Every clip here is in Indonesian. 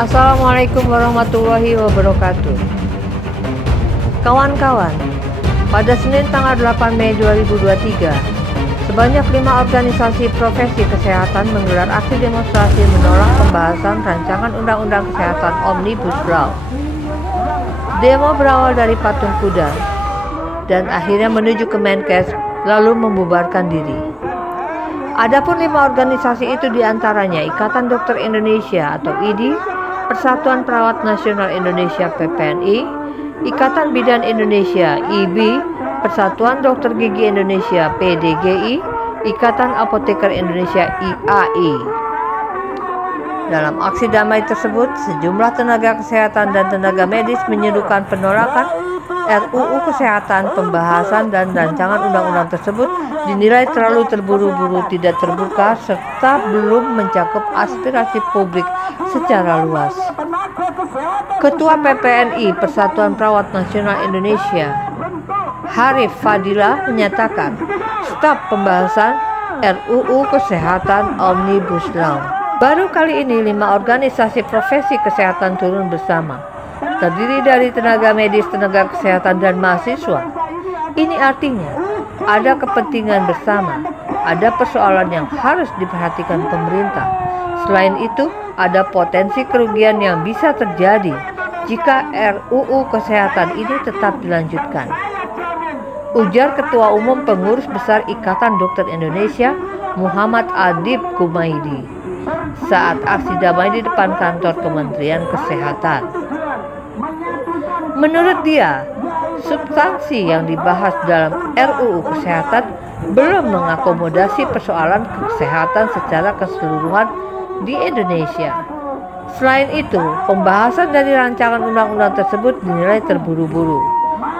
Assalamualaikum warahmatullahi wabarakatuh. Kawan-kawan, pada Senin tanggal 8 Mei 2023, sebanyak 5 organisasi profesi kesehatan menggelar aksi demonstrasi menolak pembahasan rancangan Undang-Undang Kesehatan Omnibus Law. Demo berawal dari patung kuda dan akhirnya menuju ke Menkes lalu membubarkan diri. Adapun 5 organisasi itu diantaranya Ikatan Dokter Indonesia atau IDI, Persatuan Perawat Nasional Indonesia PPNI, Ikatan Bidan Indonesia IBI, Persatuan Dokter Gigi Indonesia PDGI, Ikatan Apoteker Indonesia IAI. Dalam aksi damai tersebut, sejumlah tenaga kesehatan dan tenaga medis menyerukan penolakan RUU Kesehatan. Pembahasan dan rancangan undang-undang tersebut dinilai terlalu terburu-buru, tidak terbuka, serta belum mencakup aspirasi publik secara luas. Ketua PPNI Persatuan Perawat Nasional Indonesia, Harif Fadila, menyatakan stop pembahasan RUU Kesehatan Omnibus Law. Baru kali ini 5 organisasi profesi kesehatan turun bersama, terdiri dari tenaga medis, tenaga kesehatan, dan mahasiswa. Ini artinya ada kepentingan bersama, ada persoalan yang harus diperhatikan pemerintah. Selain itu, ada potensi kerugian yang bisa terjadi jika RUU Kesehatan ini tetap dilanjutkan, ujar Ketua Umum Pengurus Besar Ikatan Dokter Indonesia, Muhammad Adib Kumaidi, saat aksi damai di depan kantor Kementerian Kesehatan. Menurut dia, substansi yang dibahas dalam RUU Kesehatan belum mengakomodasi persoalan kesehatan secara keseluruhan di Indonesia. Selain itu, pembahasan dari rancangan undang-undang tersebut dinilai terburu-buru.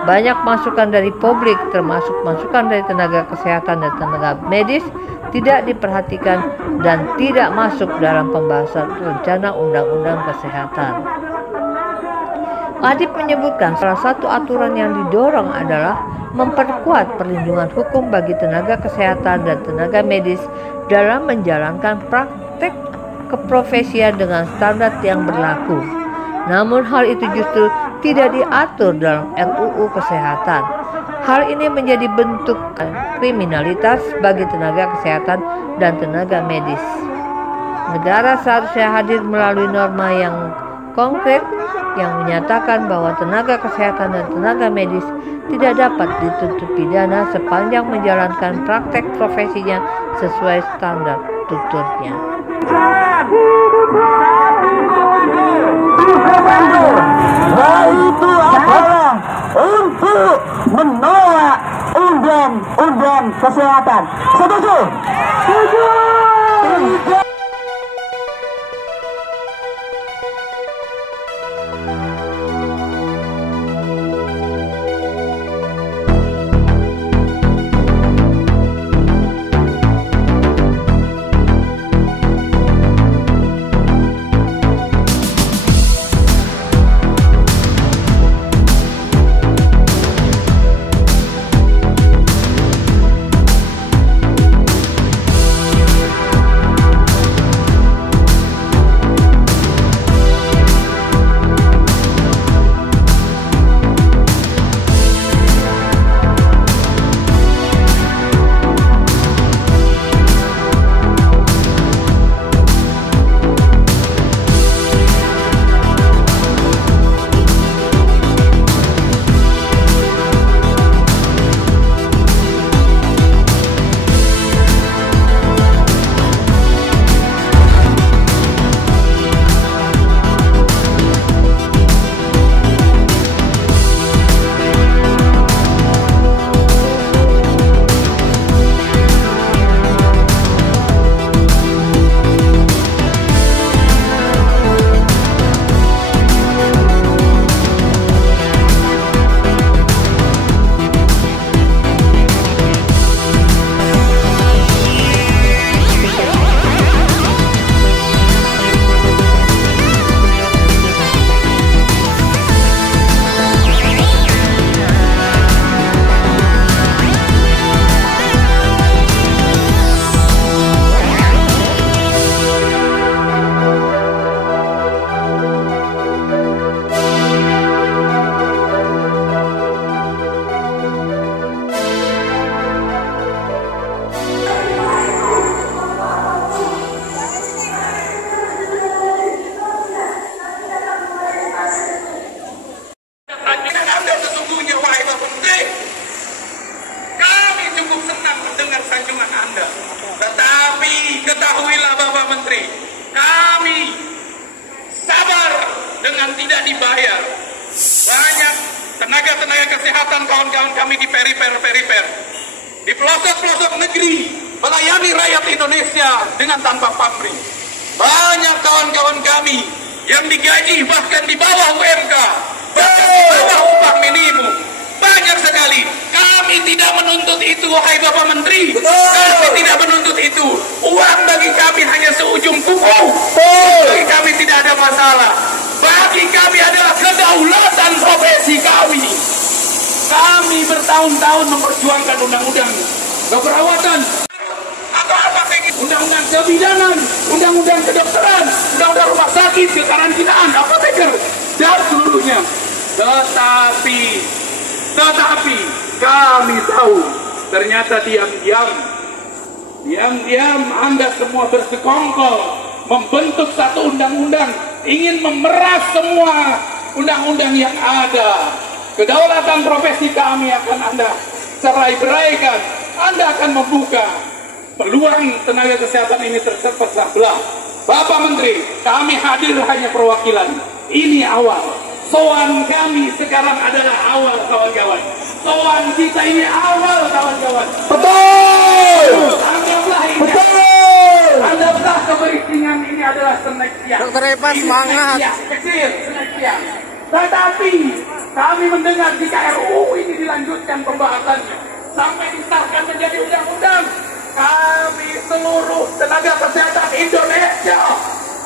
Banyak masukan dari publik, termasuk masukan dari tenaga kesehatan dan tenaga medis, tidak diperhatikan dan tidak masuk dalam pembahasan rencana undang-undang kesehatan. Adib menyebutkan salah satu aturan yang didorong adalah memperkuat perlindungan hukum bagi tenaga kesehatan dan tenaga medis dalam menjalankan praktek keprofesian dengan standar yang berlaku. Namun hal itu justru tidak diatur dalam RUU Kesehatan. Hal ini menjadi bentuk kriminalitas bagi tenaga kesehatan dan tenaga medis. Negara seharusnya hadir melalui norma yang konkret yang menyatakan bahwa tenaga kesehatan dan tenaga medis tidak dapat dituntut pidana sepanjang menjalankan praktek profesinya sesuai standar tuturnya. Itu adalah untuk menolak undang-undang kesehatan. Setuju? Setuju. dengan tidak dibayar. Banyak tenaga-tenaga kesehatan kawan-kawan kami di perifer, di pelosok-pelosok negeri, melayani rakyat Indonesia dengan tanpa pamrih. Banyak kawan-kawan kami yang digaji bahkan di bawah UMK, bahkan di bawah upah minimum. Banyak sekali. Kami tidak menuntut itu, wahai Bapak Menteri. Kami tidak menuntut itu. Uang bagi kami hanya seujung kuku. Bagi kami tidak ada masalah. Bagi kami adalah kedaulatan profesi kami. Kami bertahun-tahun memperjuangkan undang-undang keperawatan, atau apa kayak undang-undang kebidanan, undang-undang kedokteran, undang-undang rumah sakit, kekarantinaan, apoteker, dan seluruhnya. Tetapi kami tahu ternyata diam-diam Anda semua bersekongkol membentuk satu undang-undang, ingin memeras semua undang-undang yang ada. Kedaulatan profesi kami akan Anda cerai-beraikan. Anda akan membuka peluang tenaga kesehatan ini terpecah belah. Bapak Menteri, kami hadir hanya perwakilan. Ini awal. Soan kami sekarang adalah awal, kawan-kawan. Soan kita ini awal, kawan-kawan. Betul. Anggaplah ini. Betul. Anggaplah keberisian ini adalah snack siang. Dokter Eva semangat. Kecil, snack siang. Tetapi kami mendengar jika RUU ini dilanjutkan pembahasannya sampai disahkan menjadi undang-undang, kami seluruh tenaga kesehatan Indonesia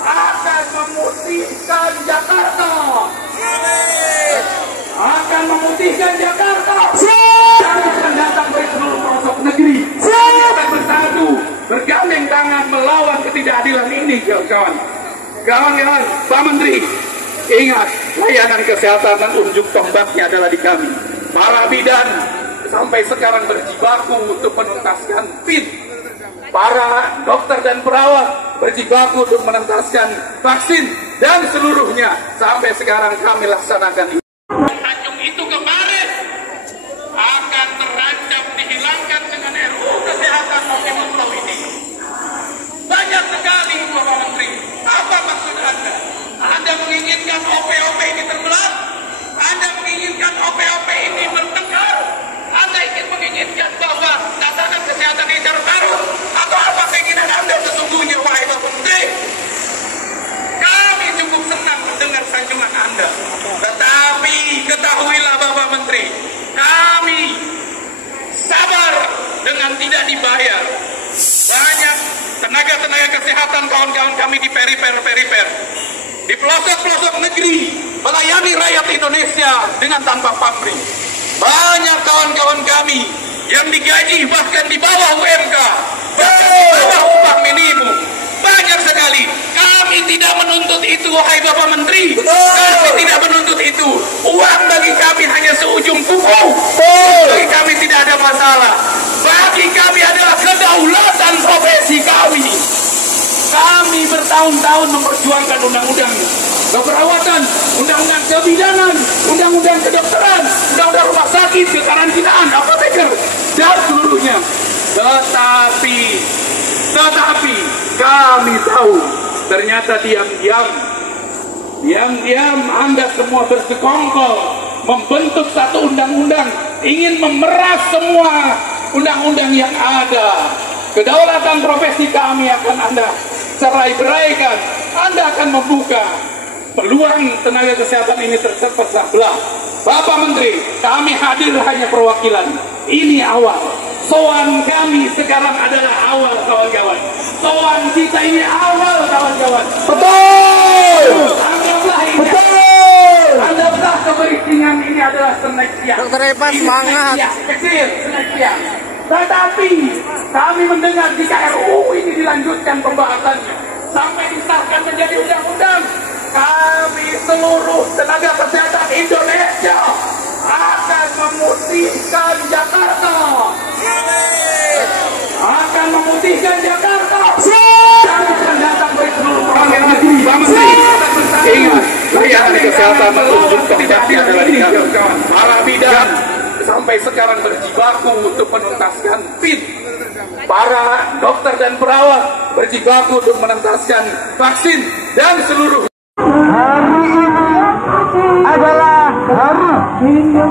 akan memutihkan Jakarta. Akan memutihkan Jakarta. Kami akan datang dari seluruh pelosok negeri. Kami akan bersatu, bergandeng tangan melawan ketidakadilan ini, kawan-kawan. Kawan-kawan, Pak Menteri, ingat, layanan kesehatan dan unjuk tombaknya adalah di kami. Para bidan sampai sekarang berjibaku untuk menuntaskan PIN. Para dokter dan perawat berjibaku untuk menuntaskan vaksin dan seluruhnya sampai sekarang kami laksanakan. Tanjung itu kemarin akan terancam dihilangkan dengan RUU Kesehatan Omnibus Law ini. Banyak sekali, Bapak Menteri. Apa maksud Anda? Anda menginginkan OP-OP ini terbelah? Anda menginginkan OP-OP ini bertengkar? Anda ingin menginginkan bahwa tatanan kesehatan ini tertaruh? Atau apa keinginan Anda sesungguhnya, wahai Bapak Menteri? Kami cukup senang mendengar sanjungan Anda. Tetapi ketahuilah Bapak Menteri, kami sabar dengan tidak dibayar. Banyak tenaga-tenaga kesehatan kawan-kawan kami di perifer, di pelosok-pelosok negeri, melayani rakyat Indonesia dengan tanpa pamrih. Banyak kawan-kawan kami yang digaji bahkan di bawah UMK, bahkan di bawah upah minimum. Banyak sekali. Kami tidak menuntut itu, wahai Bapak Menteri. Kami tidak menuntut itu. Uang bagi kami hanya seujung kuku. Bagi kami tidak ada masalah. Bagi kami adalah kedaulatan profesi kami. Kami bertahun-tahun memperjuangkan undang-undang keperawatan, undang-undang kebidanan, undang-undang kedokteran, undang-undang rumah sakit, kekarantinaan, apoteker, dan seluruhnya. Tetapi kami tahu ternyata diam-diam Anda semua bersekongkol membentuk satu undang-undang, ingin memeras semua undang-undang yang ada. Kedaulatan profesi kami akan Anda cerai-beraikan. Anda akan membuka peluang tenaga kesehatan ini terpecah belah. Bapak Menteri, kami hadir hanya perwakilan. Ini awal. Soan kami sekarang adalah awal, kawan-kawan. Soan kita ini awal, kawan-kawan. Betul. Anggaplah ini. Betul. Anggaplah keberisian ini adalah snack siang. Dokter Eva semangat. Kecil, snack siang. Tetapi kami mendengar jika RUU ini dilanjutkan pembahasannya sampai disahkan menjadi undang-undang, kami seluruh tenaga kesehatan Indonesia akan memutihkan Jakarta. Akan memutihkan Jakarta. Kami akan datang dari seluruh negeri. Ingat, layanan kesehatan unjuk tombaknya adalah di kami. Para bidan sampai sekarang berjibaku untuk menuntaskan PIN. Para dokter dan perawat berjibaku untuk menuntaskan vaksin dan seluruh. Hari ini yang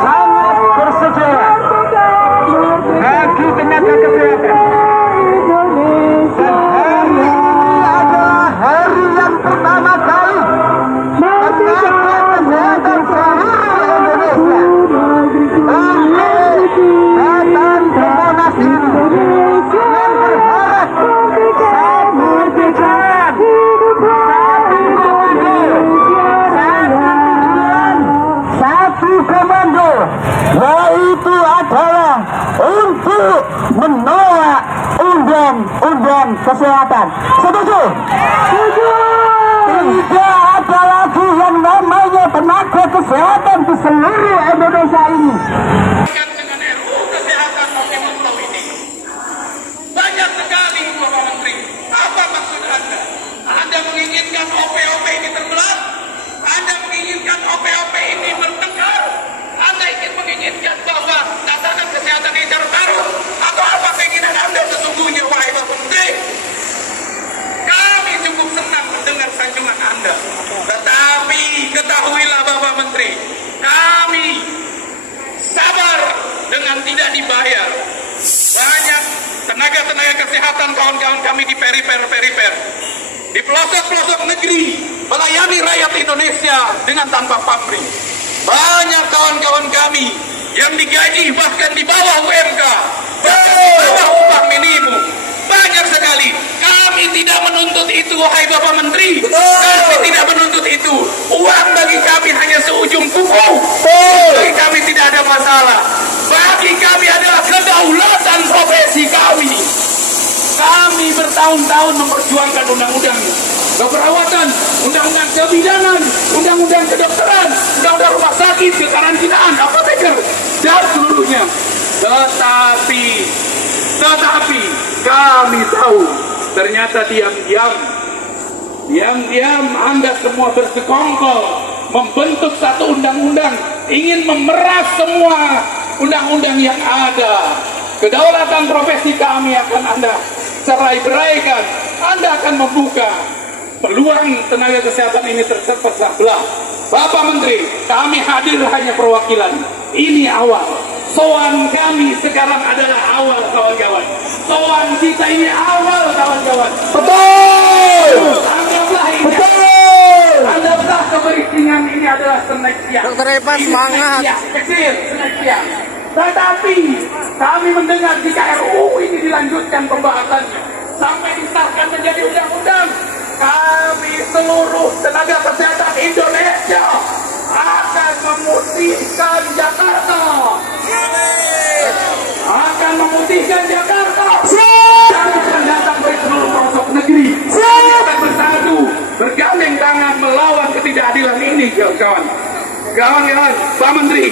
sangat bersejarah bagi tenaga kesehatan. Dan hari ini adalah hari yang pertama kali tenaga kesehatan seluruh Indonesia datang ke Monas ini dengan berharap satu tujuan, satu komando, yaitu adalah untuk menolak undang-undang kesehatan. Setuju? Setuju. Tidak ada lagi yang namanya tenaga kesehatan di seluruh Indonesia ini. Dengan RUU Kesehatan Omnibus Law ini banyak sekali Bapak Menteri. Apa maksud Anda? Anda menginginkan OP-OP ini terbelah? Anda menginginkan OP-OP ini bertengkar? Anda ingin menginginkan bahwa tatanan kesehatan ini tertaruh? Atau apa keinginan Anda sesungguhnya, wahai Bapak Menteri? Kami cukup senang mendengar sanjungan Anda. Tetapi ketahuilah Bapak Menteri, kami sabar dengan tidak dibayar. Banyak tenaga-tenaga kesehatan kawan-kawan kami di perifer, di pelosok-pelosok negeri, melayani rakyat Indonesia dengan tanpa pamrih. Banyak kawan-kawan kami yang digaji bahkan di bawah UMK, bahkan di bawah upah minimum. Banyak sekali. Kami tidak menuntut itu, wahai Bapak Menteri. Kami tidak menuntut itu. Uang bagi kami hanya seujung kuku. Bagi kami tidak ada masalah. Bagi kami adalah kedaulatan profesi kami. Kami bertahun-tahun memperjuangkan undang-undang keperawatan, undang-undang kebidanan, undang-undang kedokteran, undang-undang rumah sakit, kekarantinaan, apoteker, dan seluruhnya. Tetapi kami tahu ternyata diam-diam Anda semua bersekongkol membentuk satu undang-undang, ingin memeras semua undang-undang yang ada. Kedaulatan profesi kami akan Anda cerai-beraikan. Anda akan membuka peluang tenaga kesehatan ini terpecah belah. Bapak Menteri, kami hadir hanya perwakilan. Ini awal. Soan kami sekarang adalah awal, kawan-kawan. Soan kita ini awal, kawan-kawan. Betul. Anggaplah ini. Betul. Anggaplah keberisian ini adalah snack siang. Dokter Eva semangat. Kecil, snack siang. Tetapi kami mendengar jika RUU ini dilanjutkan pembahasannya sampai disahkan menjadi undang-undang, kami seluruh tenaga kesehatan Indonesia akan memutihkan Jakarta. Akan memutihkan Jakarta. Kami akan datang dari seluruh pelosok negeri. Kami akan bersatu, bergandeng tangan melawan ketidakadilan ini, kawan-kawan. Kawan-kawan, Pak Menteri,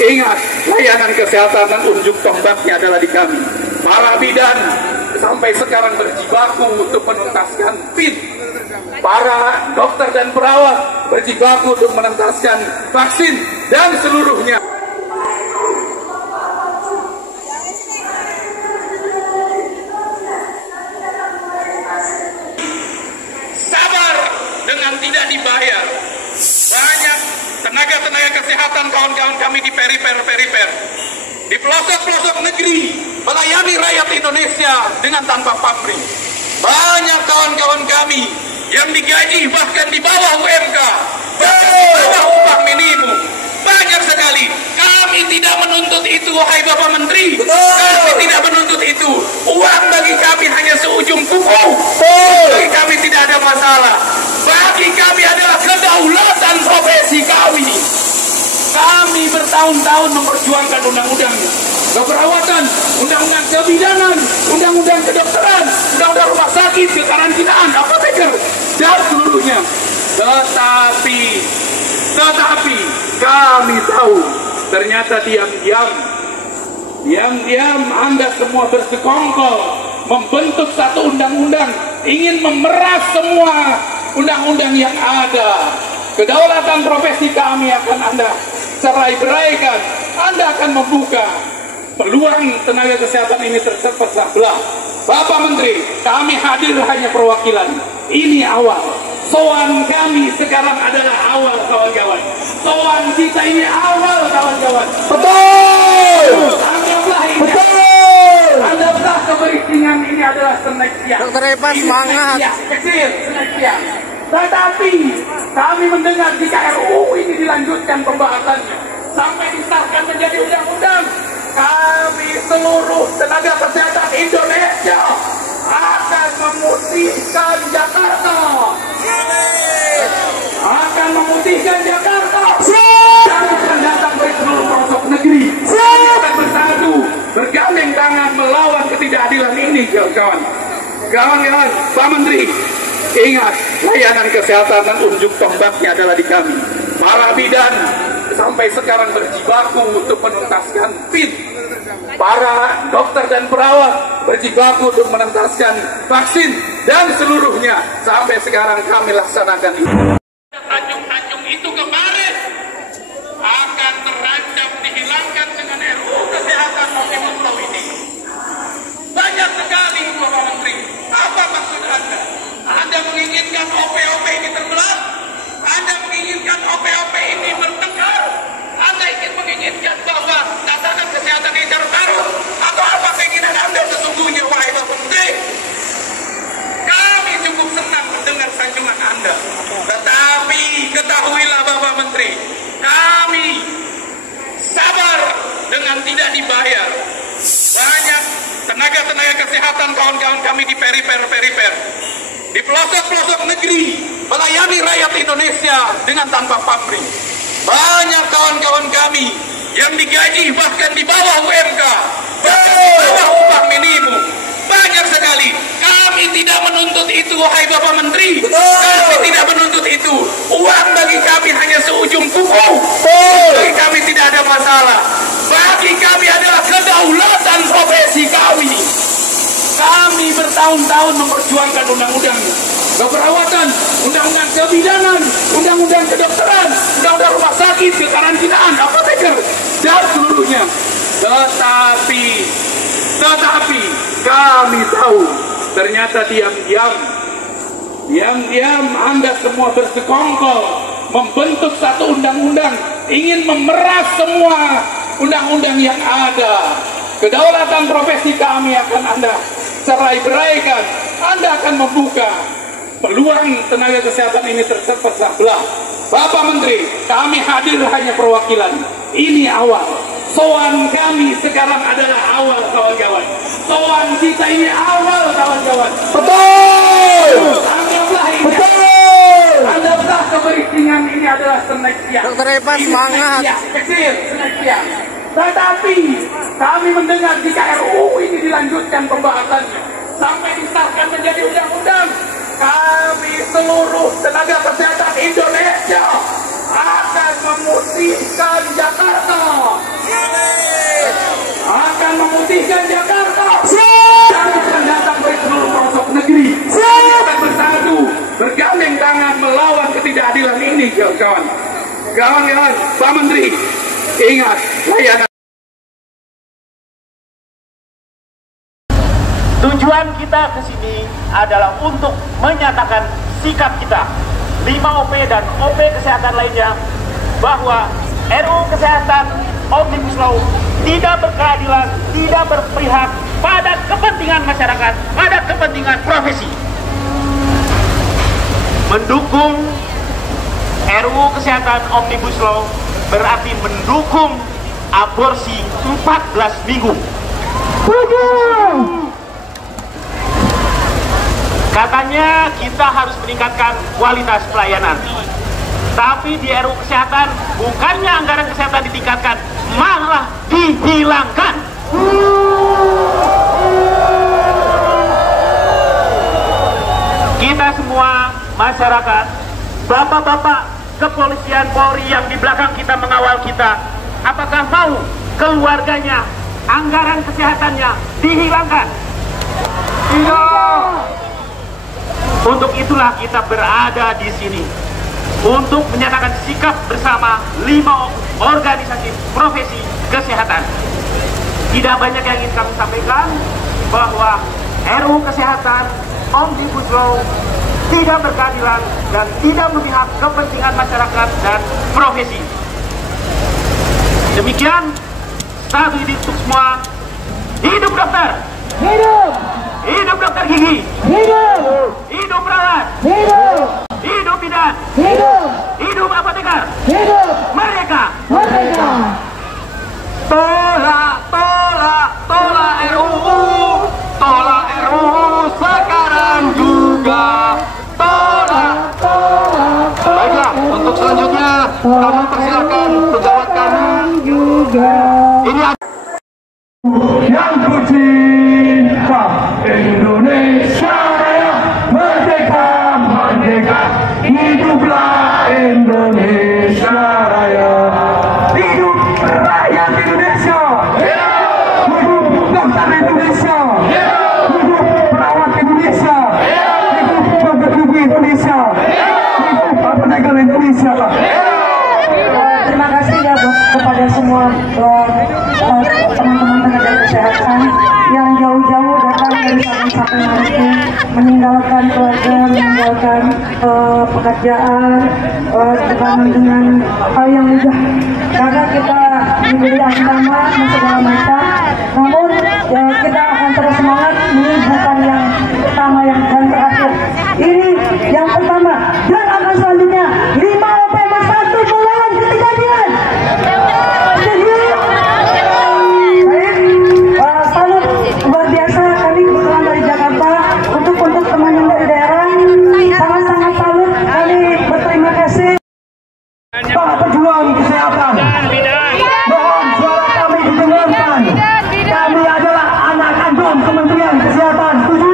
ingat, layanan kesehatan dan ujung tombaknya adalah di kami. Para bidan sampai sekarang berjibaku untuk menuntaskan PIN. Para dokter dan perawat berjibaku untuk menuntaskan vaksin dan seluruhnya. Sabar dengan tidak dibayar. Banyak tenaga-tenaga kesehatan kawan-kawan kami di perifer, di pelosok-pelosok negeri, melayani rakyat Indonesia dengan tanpa pamrih. Banyak kawan-kawan kami yang digaji bahkan di bawah UMK, bahkan di bawah upah minimum. Banyak sekali. Kami tidak menuntut itu, wahai Bapak Menteri. Kami tidak menuntut itu. Uang bagi kami hanya seujung kuku. Bagi kami tidak ada masalah. Bagi kami adalah kedaulatan profesi kami. Kami bertahun-tahun memperjuangkan undang-undang keperawatan, undang-undang kebidanan, undang-undang kedokteran, undang-undang rumah sakit, kekarantinaan, apoteker, dan seluruhnya. Tetapi kami tahu ternyata diam-diam Anda semua bersekongkol membentuk satu undang-undang, ingin memeras semua undang-undang yang ada. Kedaulatan profesi kami akan Anda cerai-beraikan. Anda akan membuka peluang tenaga kesehatan ini terpecah belah. Bapak Menteri, kami hadir hanya perwakilan. Ini awal. Soan kami sekarang adalah awal, kawan-kawan. Soan kita ini awal, kawan-kawan. Betul. Anggaplah ini. Betul. Anggaplah keberisian ini adalah snack siang. Dokter Eva semangat. Kecil, snack siang. Tetapi kami mendengar jika RUU ini dilanjutkan pembahasannya sampai disahkan menjadi undang-undang, kami seluruh tenaga kesehatan Indonesia akan memutihkan Jakarta. Akan memutihkan Jakarta. Kami akan datang dari seluruh pelosok negeri. Kami akan bersatu, bergandeng tangan melawan ketidakadilan ini, kawan-kawan. Kawan-kawan, Pak Menteri, ingat, layanan kesehatan dan ujung tombaknya adalah di kami. Para bidan sampai sekarang berjibaku untuk menuntaskan PIN. Para dokter dan perawat berjibaku untuk menuntaskan vaksin dan seluruhnya sampai sekarang kami laksanakan itu. Tanjung-tanjung itu kemarin akan terancam dihilangkan dengan RUU Kesehatan Omnibus Law ini. Banyak sekali, Bapak Menteri. Apa maksud Anda? Anda menginginkan OP-OP ini terbelah? Anda menginginkan OP-OP ini bertengkar? Anda ingin menginginkan bahwa tatanan kesehatan ini tertaruh? Atau apa keinginan Anda sesungguhnya, wahai Bapak Menteri? Kami cukup senang mendengar sanjungan Anda. Tetapi ketahuilah Bapak Menteri, kami sabar dengan tidak dibayar. Banyak tenaga-tenaga kesehatan kawan-kawan kami di perifer, di pelosok-pelosok negeri, melayani rakyat Indonesia dengan tanpa pamrih. Banyak kawan-kawan kami yang digaji bahkan di bawah UMK, bahkan di bawah upah minimum. Banyak sekali. Kami tidak menuntut itu, wahai Bapak Menteri. Kami tidak menuntut itu. Uang bagi kami hanya seujung kuku. Bagi kami tidak ada masalah. Bagi kami adalah kedaulatan profesi kami. Kami bertahun-tahun memperjuangkan undang-undang keperawatan, undang-undang kebidanan, undang-undang kedokteran, undang-undang rumah sakit, kekarantinaan, apoteker, dan seluruhnya. Tetapi kami tahu ternyata diam-diam Anda semua bersekongkol membentuk satu undang-undang, ingin memeras semua undang-undang yang ada. Kedaulatan profesi kami akan Anda cerai-beraikan. Anda akan membuka peluang tenaga kesehatan ini terpecah belah. Bapak Menteri, kami hadir hanya perwakilan. Ini awal. Soan kami sekarang adalah awal, kawan-kawan. Soan kita ini awal, kawan-kawan. Betul. Anggaplah ini. Betul. Anggaplah keberisian ini adalah snack siang. Dokter Eva semangat. Kecil, snack siang. Tetapi kami mendengar jika RUU ini dilanjutkan pembahasannya sampai disahkan menjadi undang-undang, kami seluruh tenaga kesehatan Indonesia akan memutihkan Jakarta. Akan memutihkan Jakarta. Kami akan datang dari seluruh pelosok negeri. Kami akan bersatu, bergandeng tangan melawan ketidakadilan ini, kawan-kawan. Kawan-kawan, Pak Menteri, ingat, layanan. Tujuan kita ke sini adalah untuk menyatakan sikap kita 5 OP dan OP kesehatan lainnya bahwa RUU Kesehatan Omnibus Law tidak berkeadilan, tidak berpihak pada kepentingan masyarakat, pada kepentingan profesi. Mendukung RUU Kesehatan Omnibus Law berarti mendukung aborsi 14 minggu. Katanya kita harus meningkatkan kualitas pelayanan. Tapi di RUU Kesehatan bukannya anggaran kesehatan ditingkatkan, malah dihilangkan. Kita semua masyarakat, bapak-bapak kepolisian Polri yang di belakang kita mengawal kita, apakah mau keluarganya, anggaran kesehatannya dihilangkan? Tidak. Untuk itulah kita berada di sini untuk menyatakan sikap bersama 5 organisasi profesi kesehatan. Tidak banyak yang ingin kami sampaikan bahwa RUU Kesehatan Omnibus Law tidak berkeadilan, dan tidak memihak kepentingan masyarakat dan profesi. Demikian, satu ini untuk semua. Hidup dokter! Hidup! Hidup dokter gigi! Hidup! Hidup perawat! Hidup! Hidup bidan! Hidup! Hidup apoteker! Hidup! Merdeka! Merdeka! Tolak, tolak, tolak RUU! Tolak RUU sekarang juga! Tolak! Baiklah, untuk selanjutnya kami persilakan pejabat kami. Ini Yang ku cinta Indonesia Raya, merdeka, merdeka, hiduplah Indonesia Raya. Hidup rakyat Indonesia, hidup dokter Indonesia, hidup perawat Indonesia, hidup dokter gigi Indonesia, hidup apoteker Indonesia. Terima kasih ya kepada semua teman-teman tenaga kesehatan yang jauh-jauh datang dari Sabang sampai Merauke, meninggalkan keluarga, meninggalkan pekerjaan dengan hal yang mudah, karena kita diberi agama dan segala macam. Namun kita akan terus semangat. Ini bukan yang pertama yang dan terakhir, ini yang pertama dan akan selanjutnya 5 OP bersatu melawan ketidakadilan. Salut luar biasa, kami kebetulan dari Jakarta. Untuk teman yang dari daerah, sangat-sangat salut. Kami berterima kasih. Para pejuang kesehatan, mohon suara kami didengarkan. Kami adalah anak kandung Kementerian Kesehatan. Setuju?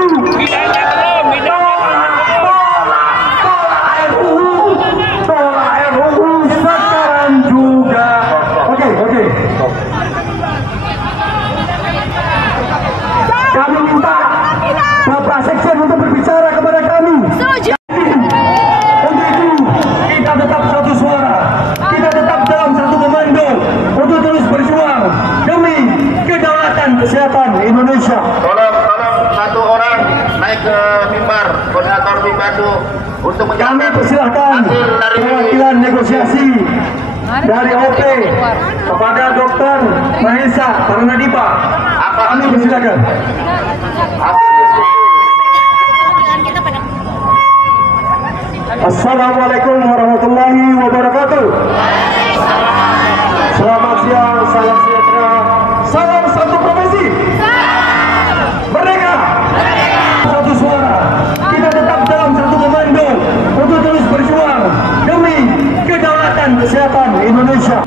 Tolak RUU sekarang juga. Oke. Kami minta Bapak Sekjen untuk berbicara kepada kami. Untuk itu, kita tetap satu suara. Kita tetap dalam satu komando untuk terus berjuang demi kedaulatan kesehatan Indonesia. tolong satu orang naik ke mimbar, koordinator mimbar itu untuk Kami persilahkan perwakilan negosiasi dari OP kepada Dr. Mahesa Paranadipa. Kami persilahkan. Assalamualaikum warahmatullahi wabarakatuh. Selamat siang, salam sejahtera, salam satu profesi. Merdeka! Satu suara. Kita tetap dalam satu komando untuk terus berjuang demi kedaulatan kesehatan Indonesia.